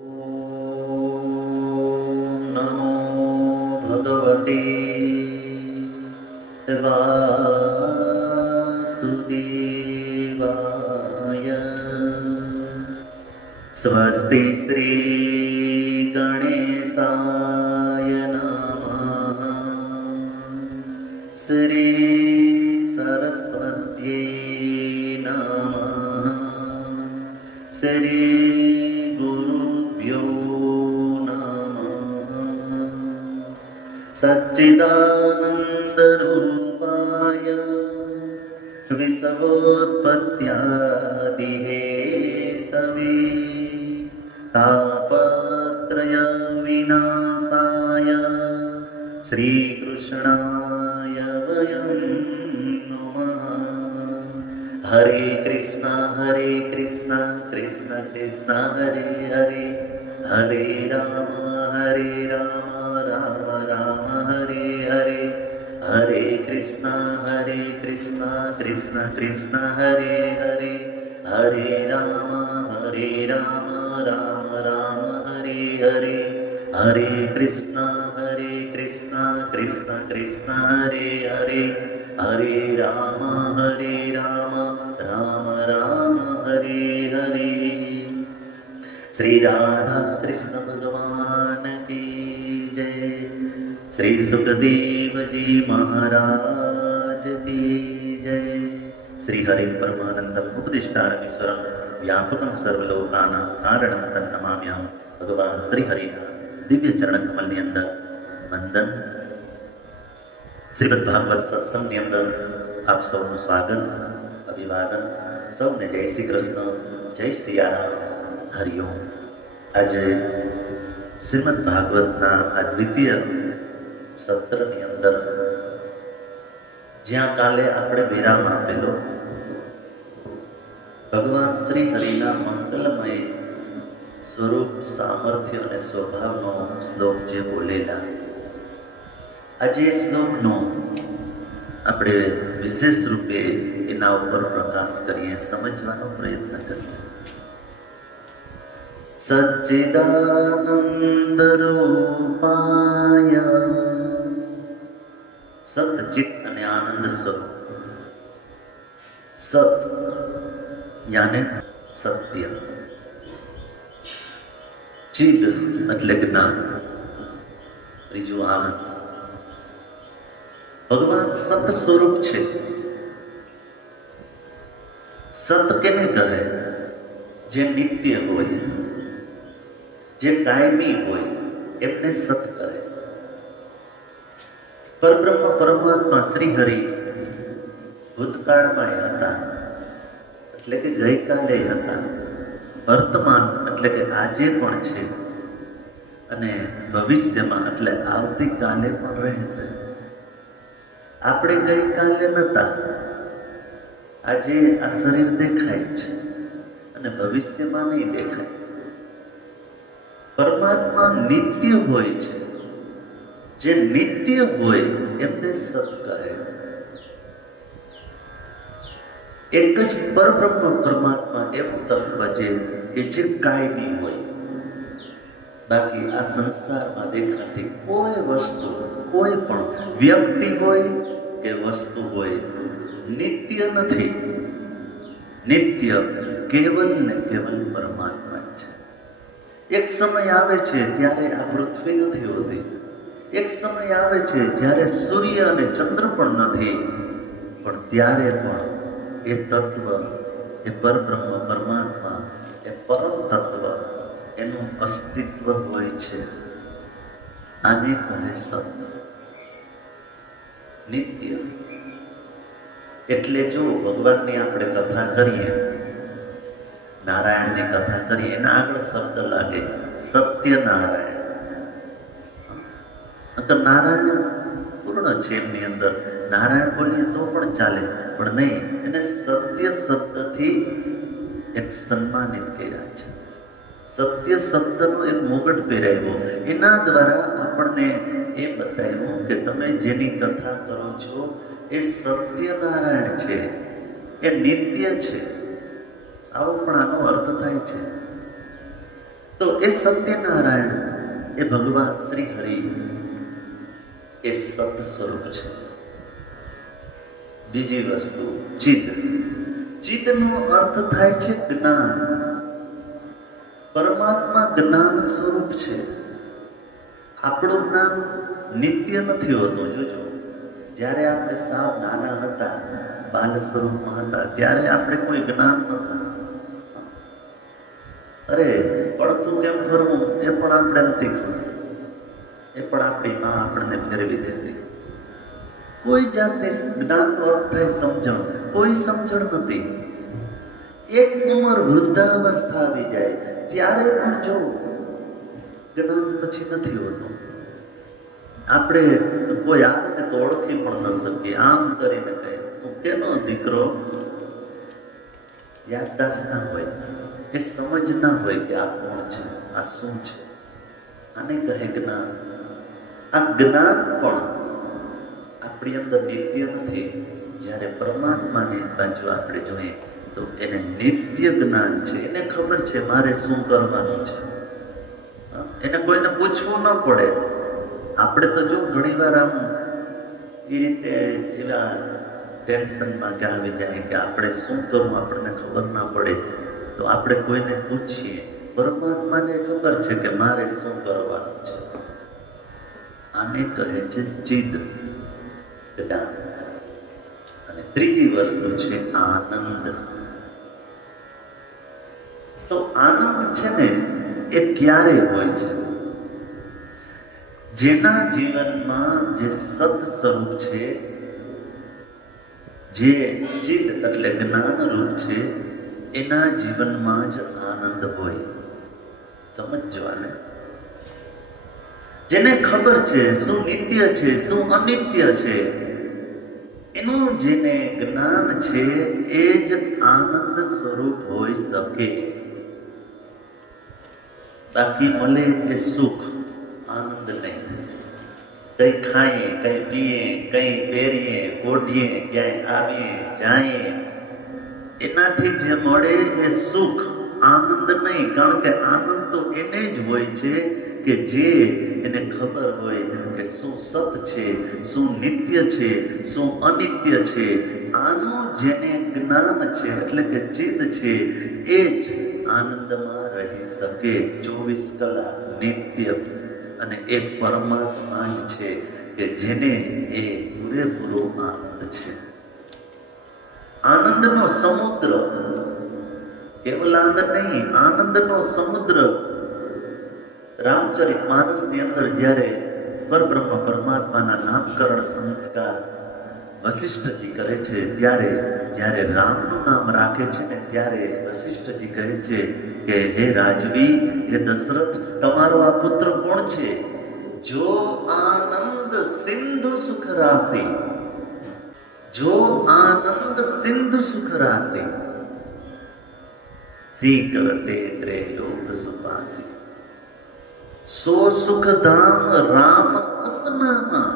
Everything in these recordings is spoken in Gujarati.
नमो भगवते वासुदेवाय। स्वस्ति श्री गणेशाय नमः। श्री सरस्वत्यै नमः। श्री गुरुभ्यो नमः। सच्चिदानन्दरूपाय विश्वोत्पत्त्यादिहेतवे तापत्रय विनाशाय श्रीकृष्णाय वयं नमः। हरे कृष्णा कृष्ण कृष्ण हरे हरे, हरे राम राम राम हरे हरे। हरे कृष्णा कृष्ण कृष्ण हरे हरे, हरे राम राम राम हरे हरे। हरे कृष्णा कृष्ण कृष्ण हरे हरे, हरे राम राम राम हरे हरे। श्री राधा कृष्ण भगवान की जय। श्री सुखदेव जी महाराज की जय। श्री हरि परमानंदम उपदिष्टारमीश्वरम व्यापकम सर्वलोकानां कारणं तन्नमाम्यहं। भगवान श्री हरिना दिव्य चरण कमलની અંદર વંદન। શ્રીમદ ભાગવત સત્સંગની અંદર આપ સૌનું સ્વાગત, અભિવાદન। સૌને જય શ્રી કૃષ્ણ, જય સિયારામ, હરિઓમ। આજે શ્રીમદ ભાગવતના આ દ્વિતીય સત્રની અંદર જ્યાં કાલે આપણે વિરામ આપેલો, ભગવાન શ્રી હરિના મંગલમય સ્વરૂપ, સામર્થ્ય અને સ્વભાવનો શ્લોક જે બોલેલા, આજે એ શ્લોકનો આપણે વિશેષ રૂપે એના ઉપર પ્રકાશ કરીએ, સમજવાનો પ્રયત્ન કરીએ। સચ્ચિદાનંદ રૂપાય, સતચિત અને આનંદ સ્વરૂપ। સત યાને સત્ય, ચિદ એટલે જ્ઞાન, ત્રીજું આનંદ। ભગવાન સત સ્વરૂપ છે। સત કેને કહે? જે નિત્ય હોય, જે કાયમી હોય એમને સત કહે। પરબ્રહ્મ પરમાત્મા શ્રી હરિ ભૂતકાળમાં હતા, એટલે કે ગઈકાલે હતા, વર્તમાન એટલે કે આજે પણ છે, અને ભવિષ્યમાં એટલે આવતીકાલે પણ રહેશે। આપણે ગઈકાલે નહોતા, આજે આ શરીર દેખાય છે અને ભવિષ્યમાં નહીં દેખાય। પરમાત્મા નિત્ય હોય છે। જે નિત્ય હોય એમને સત કહે। એક જ પરબ્રહ્મ પરમાત્મા એવું તત્વ છે કે જે કાયમી હોય। બાકી આ સંસારમાં દેખાતી કોઈ વસ્તુ, કોઈ પણ વ્યક્તિ હોય કે વસ્તુ હોય, નિત્ય નથી। નિત્ય કેવલ ને કેવલ પરમાત્મા જ છે। એક સમય આવે છે ત્યારે આ પૃથ્વી નથી હોતી, એક સમય આવે છે જ્યારે સૂર્ય અને ચંદ્ર પણ નથી, પણ ત્યારે પણ એ તત્વ, એ પરબ્રહ્મ પરમાત્મા, એ પરમ તત્વ, એનું અસ્તિત્વ હોય છે। આને કહે સત, નિત્ય। એટલે જો ભગવાનની આપણે કથા કરીએ, નારાયણની કથા કરીએ, એના આગળ શબ્દ લાગે સત્યનારાયણ। નારાયણ પૂર્ણ છે એમની અંદર, નારાયણ બોલીએ તો પણ ચાલે, પણ નહીં, એને સત્ય શબ્દથી એક સન્માનિત કર્યા છે। સત્ય શબ્દનો એક મુગટ પહેરાવ્યો, એના દ્વારા આપણને એ બતાવ્યું કે તમે જેની કથા કરો છો એ સત્યનારાયણ છે, એ નિત્ય છે। આવો પણ આનો અર્થ થાય છે। તો એ સત્યનારાયણ, એ ભગવાન શ્રી હરિ એ સત સ્વરૂપ છે. બીજી વસ્તુ ચિદ. ચિદનો અર્થ થાય છે જ્ઞાન. પરમાત્મા જ્ઞાન સ્વરૂપ છે. આપણું જ્ઞાન નિત્ય નથી હોતું. જોજો, જ્યારે આપણે સાવ નાના હતા, બાલ સ્વરૂપમાં હતા, ત્યારે આપણે કોઈ જ્ઞાન નહોતું. અરે પડતું કેમ ફરવું એ પણ આપણે નથી ખબર. એ પણ આપણી માં આપણને ફેરવી દેતી. કોઈ જાતની જ્ઞાનનો અર્થ થાય સમજણ, કોઈ સમજણ નથી. એક ઉંમર વૃદ્ધાવસ્થા આવી જાય ત્યારે પણ જો જ્ઞાન પછી નથી હોતું. આપણે કોઈ આવે ને તો ઓળખી પણ ન શકીએ. આમ કરીને કહે તું કેનો દીકરો, યાદદાસ્ત ના હોય, એ સમજ ના હોય કે આ કોણ છે, આ શું છે. આને કહે જ્ઞાન. આ જ્ઞાન પણ આપણી અંદર નિત્ય નથી. જ્યારે પરમાત્માની બાજુ આપણે જોઈએ તો એને નિત્ય જ્ઞાન છે. એને ખબર છે મારે શું કરવાનું છે. એને કોઈને પૂછવું ન પડે. આપણે તો જો ઘણી વાર આમ એ રીતે એવા ટેન્શનમાં કે આવી જાય કે આપણે શું કરવું આપણને ખબર ના પડે, તો આપણે કોઈને પૂછીએ. પરમાત્માને ખબર છે કે મારે શું કરવાનું છે. આને કહે છે ચિદ, જ્ઞાન. અને ત્રીજી વસ્તુ છે આનંદ. તો આનંદ છે ને એ ક્યારે હોય છે? જેના જીવનમાં જે સત સ્વરૂપ છે, જે ચિદ એટલે જ્ઞાન રૂપ છે, એના જીવનમાં જ આનંદ હોય. સમજો આને. જેને ખબર છે શું નિત્ય છે શું અનિત્ય છે, એનું જેને જ્ઞાન છે એ જ આનંદ સ્વરૂપ હોઈ શકે. બાકી મળે એ સુખ, આનંદ નહીં. કંઈ ખાઈએ, કંઈ પીએ, કંઈ પહેરીએ, ઓઢીએ, ક્યાંય આવીએ જાઈએ, એનાથી જે મળે એ સુખ, આનંદ નહીં. કારણ કે આનંદ તો એને જ હોય છે કે જે એને ખબર હોય કે શું સત છે, શું નિત્ય છે, શું અનિત્ય છે. આનું જેને જ્ઞાન છે એટલે કે ચિદ છે, એ જ આનંદમાં રહી શકે 24 કલાક નિત્ય. અને એ પરમાત્મા જ છે કે જેને એ પૂરેપૂરો આનંદ છે. આનંદનો સમુદ્ર, કેવલ આનંદ નહીં, આનંદનો સમુદ્ર. રામચરિત માનસની અંદર જ્યારે પરબ્રહ્મ પરમાત્માના નામકરણ સંસ્કાર વશિષ્ઠજી કરે છે, ત્યારે જ્યારે રામનું નામ રાખે છે ને, ત્યારે વશિષ્ઠજી કહે છે કે હે રાજવી, હે દશરથ, તમારો આ પુત્ર કોણ છે? જો આનંદ સિંધુ સુખ રાશિ, જો આનંદ સિંધુ સુખ રાશિ, સી કરતે ત્રૈલોક સુપાસી, સો સુખ ધામ રામ અસનામાં.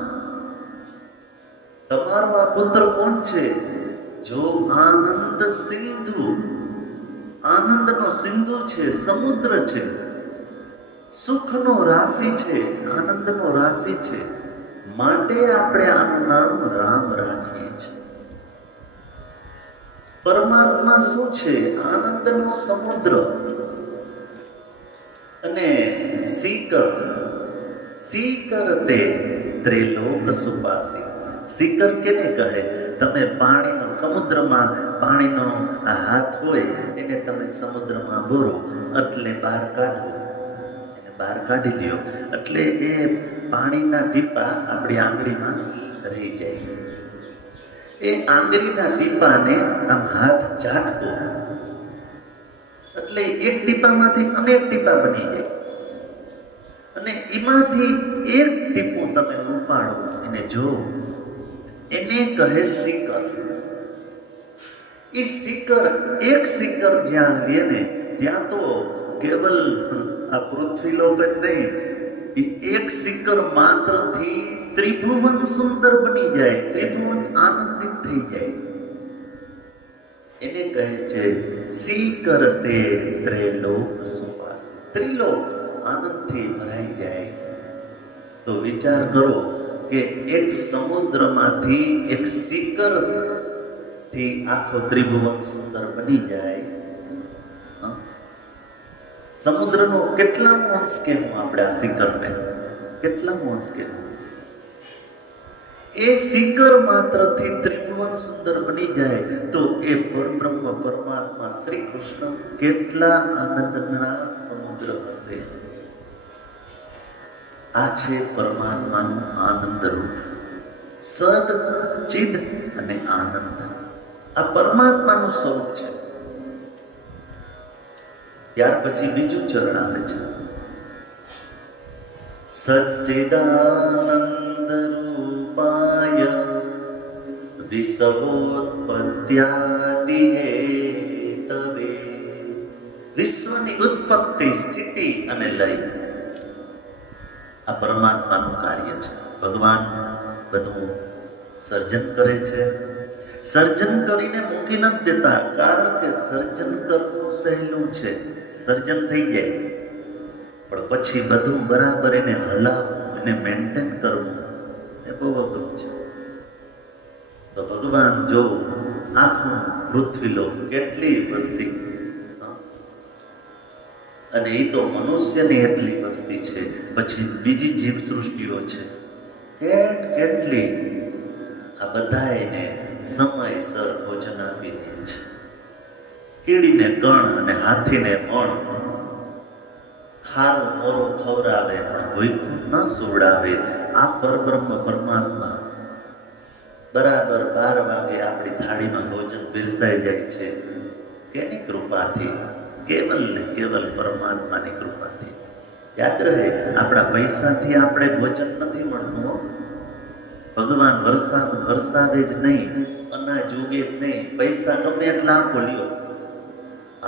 તમારો આ પુત્ર કોણ છે? જો આનંદ સિંધુ, આનંદનો સિંધુ છે, સમુદ્ર છે, સુખનો રાશિ છે, આનંદનો રાશિ છે. માટે આપણે આનું નામ રામ રાખીએ છીએ. પરમાત્મા શું છે? આનંદનો સમુદ્ર. અને સીકર તે ત્રિલોક સુપાસી. સીકર કેને કહે? તમે પાણીનો, સમુદ્રમાં પાણીનો હાથ હોય એને તમે સમુદ્રમાં બોરો એટલે બહાર કાઢવો, એને બહાર કાઢી લ્યો એટલે એ પાણીના ટીપા આપણી આંગળીમાં રહી જાય. એ આંગળીના ટીપાને આમ હાથ ઝાટકો એટલે એક ટીપામાંથી અનેક ટીપા બની જાય. અને એમાંથી એક ટીપું તમે ઉપાડો, એને જો, એને કહે સીકર. એ સીકર, એક સીકર જ્યાં લે ને ત્યાં તો કેવલ આ પૃથ્વી લોક જ નહીં, એક સીકર માત્રથી ત્રિભુવન સુંદર બની જાય, ત્રિભુવન આનંદિત થઈ જાય. એને કહે છે સીકર તે ત્રૈલોક સુપાસી. ત્રિલોક આનંદથી ભરાઈ જાય. તો વિચાર કરો કે એક સમુદ્રમાંથી એક સિક્કરથી આખો ત્રિભુવન સુંદર બની જાય. સમુદ્રનો કેટલામો અંશ કહેવું આપણે આ સિક્કરને? કેટલામો અંશ કહેવું? એ સિક્કર માત્રથી ત્રિભુવન સુંદર બની જાય તો એ પરબ્રહ્મ પરમાત્મા શ્રી કૃષ્ણ કેટલા આનંદના સમુદ્ર હશે. આ છે પરમાત્માનું આનંદ રૂપ. સદ, ચિદ અને આનંદ આ પરમાત્માનું સ્વરૂપ છે. ત્યાર પછી બીજું ચરણ આવે છે, સચ્ચિદાનંદ રૂપાય વિશ્વોત્પત્યાદિ હેતવે. વિશ્વની ઉત્પત્તિ, સ્થિતિ અને લય આ પરમાત્માનું કાર્ય છે. ભગવાન બધું સર્જન કરે છે. સર્જન કરીને મૂકી નથી દેતા, કારણ કે સર્જન કરવું સહેલું છે, સર્જન થઈ જાય, પણ પછી બધું બરાબર એને હલાવવું, એને મેન્ટેન કરવું એ બહુ અઘરું છે. તો ભગવાન જો આખું પૃથ્વી લો, કેટલી વસ્તી, અને એ તો મનુષ્યની એટલી વસ્તી છે, પછી બીજી જીવ સૃષ્ટિઓ છે કેટલી, આ બધાને સમયસર ભોજન આપી દે છે. કીડીને કણ અને હાથીને પણ ખારું મોરું ખવડાવે પણ ભૂખ્યું ન સુવડાવે. આ પરબ્રહ્મ પરમાત્મા બરાબર 12 વાગે આપણી થાળીમાં ભોજન પીરસાઈ જાય છે. કેની કૃપાથી? કેવલ ને કેવલ પરમાત્માની કૃપાથી. યાદ રહે, આપણા પૈસાથી આપણે ભોજન નથી મળતું. ભગવાન વરસાવે જ નહીં, અનાજ ઉગે જ નહીં, પૈસા ગમે એટલા આપો લ્યો,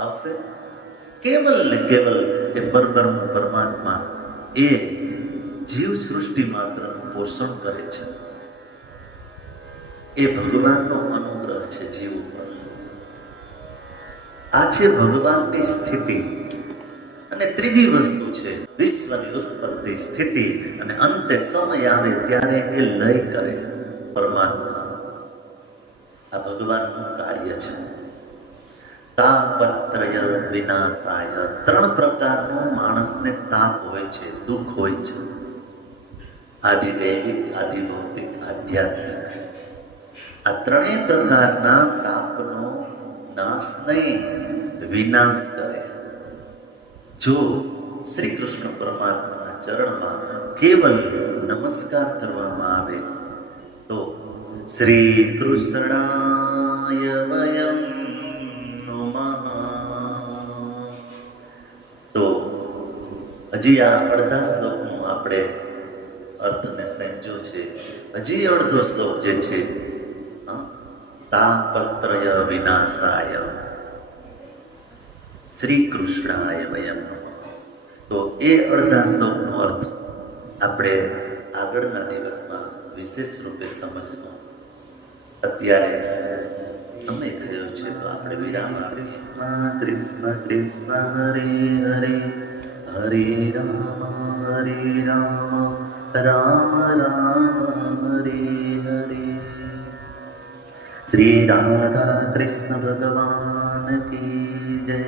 આવશે? કેવલ ને કેવલ એ પરબ્રહ્મ પરમાત્મા એ જીવ સૃષ્ટિ માત્રનું પોષણ કરે છે. એ ભગવાનનો અનુગ્રહ છે જીવ ઉપર. આ છે ભગવાનની સ્થિતિ. અને ત્રીજી વસ્તુ છે વિશ્વની ઉત્પત્તિ, સ્થિતિ અને અંતે સમય આવે ત્યારે એ લય કરે પરમાત્મા. આ ભગવાનનું કાર્ય છે. તાપત્રય વિનાશાય. 3 પ્રકારનો માણસને તાપ હોય છે, દુઃખ હોય છે. આધિદૈવિક, આધિભૌતિક, આધ્યાત્મિક. આ 3 પ્રકારના તાપનો નાશ નહીં, વિનાશ કરે જો શ્રી કૃષ્ણ પરમાત્માના ચરણમાં કેવલ નમસ્કાર કરવામાં આવે તો. શ્રી કૃષ્ણાય વયમ નમઃ. તો હજી આ અડધા શ્લોકનો આપણે અર્થને સમજો છે. હજી અડધો શ્લોક જે છે, તાપત્રય વિનાશાય શ્રી કૃષ્ણાય વયમ નમઃ. તો એ અડધા શ્લોકનો અર્થ આપણે આગળના દિવસમાં વિશેષ રૂપે સમજશું. અત્યારે સમય થયો છે તો આપણે વિરામ. કૃષ્ણ કૃષ્ણ કૃષ્ણ હરે હરે, હરે રામ રામ રામ હરે હરે. શ્રી રાધા કૃષ્ણ ભગવાન કી જય.